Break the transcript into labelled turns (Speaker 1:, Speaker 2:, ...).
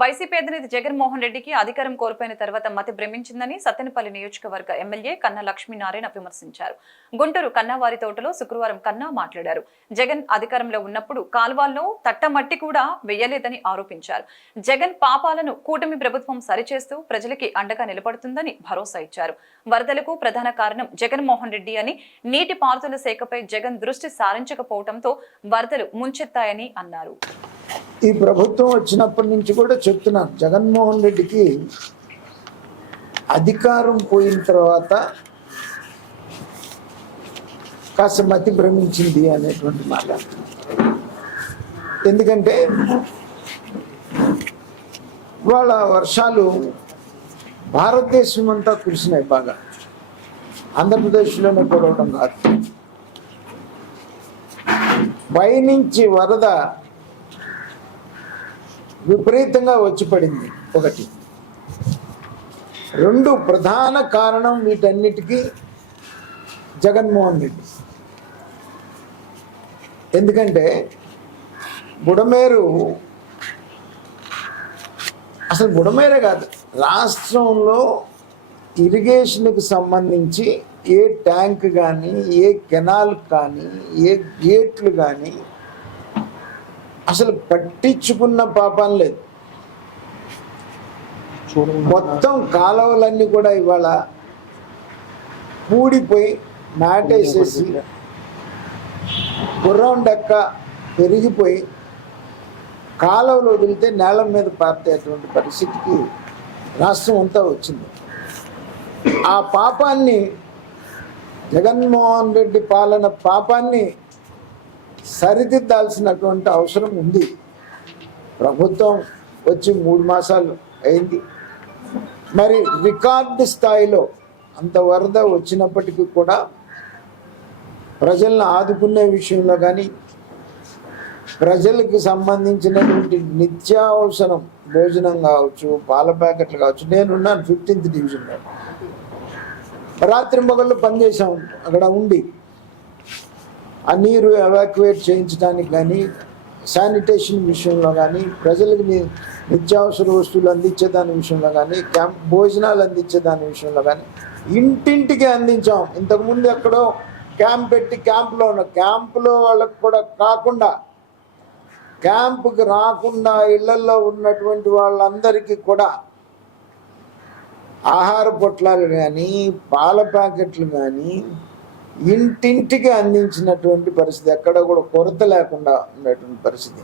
Speaker 1: YCP అధినేత జగన్మోహన్ రెడ్డికి అధికారం కోల్పోయిన తర్వాత మతి భ్రమించిందని సత్తెనపల్లి నియోజకవర్గ ఎమ్మెల్యే కన్నా లక్ష్మీనారాయణ విమర్శించారు. గుంటూరు కన్నావారి తోటలో శుక్రవారం కన్నా మాట్లాడారు. జగన్ అధికారంలో ఉన్నప్పుడు కాల్వాల్లో తట్టమట్టి కూడా వెయ్యలేదని ఆరోపించారు. జగన్ పాపాలను కూటమి ప్రభుత్వం సరిచేస్తూ ప్రజలకి అండగా నిలబడుతుందని భరోసా ఇచ్చారు. వరదలకు ప్రధాన కారణం జగన్మోహన్ రెడ్డి అని నీటి పారుదల శాఖపై జగన్ దృష్టి సారించకపోవడంతో వరదలు ముంచెత్తాయని అన్నారు.
Speaker 2: ఈ ప్రభుత్వం వచ్చినప్పటి నుంచి కూడా చెప్తున్నాను జగన్మోహన్ రెడ్డికి అధికారం పోయిన తర్వాత కాస్త మతి భ్రమించింది అనేటువంటి మాట. ఎందుకంటే వాళ్ళ వర్షాలు భారతదేశం అంతా కురిసినాయి బాగా. ఆంధ్రప్రదేశ్లోనే కురవడం కాదు. పైనుంచి వరద విపరీతంగా వచ్చి పడింది ఒకటి. రెండు ప్రధాన కారణం వీటన్నిటికీ జగన్మోహన్ రెడ్డి. ఎందుకంటే బుడమేరు అసలు బుడమేరే కాదు రాష్ట్రంలో ఇరిగేషన్కి సంబంధించి ఏ ట్యాంక్ కానీ ఏ కెనాల్ కానీ ఏ గేట్లు కానీ అసలు పట్టించుకున్న పాపం లేదు. మొత్తం కాలువలన్నీ కూడా ఇవాళ పూడిపోయి నాటేసేసి గుర్రం డెక్క పెరిగిపోయి కాలువలు వదిలితే నేల మీద పారేటువంటి పరిస్థితికి రాష్ట్రం అంతా వచ్చింది. ఆ పాపాన్ని జగన్మోహన్ రెడ్డి పాలన పాపాన్ని సరిదిద్దాల్సినటువంటి అవసరం ఉంది. ప్రభుత్వం వచ్చి మూడు మాసాలు అయింది. మరి రికార్డు స్థాయిలో అంత వరద వచ్చినప్పటికీ కూడా ప్రజలను ఆదుకునే విషయంలో కానీ ప్రజలకు సంబంధించినటువంటి నిత్యావసరం భోజనం కావచ్చు పాల ప్యాకెట్లు కావచ్చు నేనున్నాను ఫిఫ్టీన్త్ డివిజన్లో. రాత్రి మొగళ్ళు పనిచేసాం అక్కడ ఉండి. ఆ నీరు ఎవాక్యువేట్ చేయించడానికి కానీ శానిటేషన్ విషయంలో కానీ ప్రజలకు ని- నిత్యావసర వస్తువులు అందించే దాని విషయంలో కానీ క్యాంప్ భోజనాలు అందించే దాని విషయంలో కానీ ఇంటింటికి అందించాం. ఇంతకుముందు ఎక్కడో క్యాంప్ పెట్టి క్యాంపులో ఉన్న. క్యాంపులో వాళ్ళకు కూడా కాకుండా క్యాంపుకి రాకుండా ఇళ్ళలో ఉన్నటువంటి వాళ్ళందరికీ కూడా ఆహార పొట్లాలు కానీ పాల ప్యాకెట్లు కానీ ఇంటింటికి అందించినటువంటి పరిస్థితి ఎక్కడ కూడా కొరత లేకుండా ఉన్నటువంటి పరిస్థితి.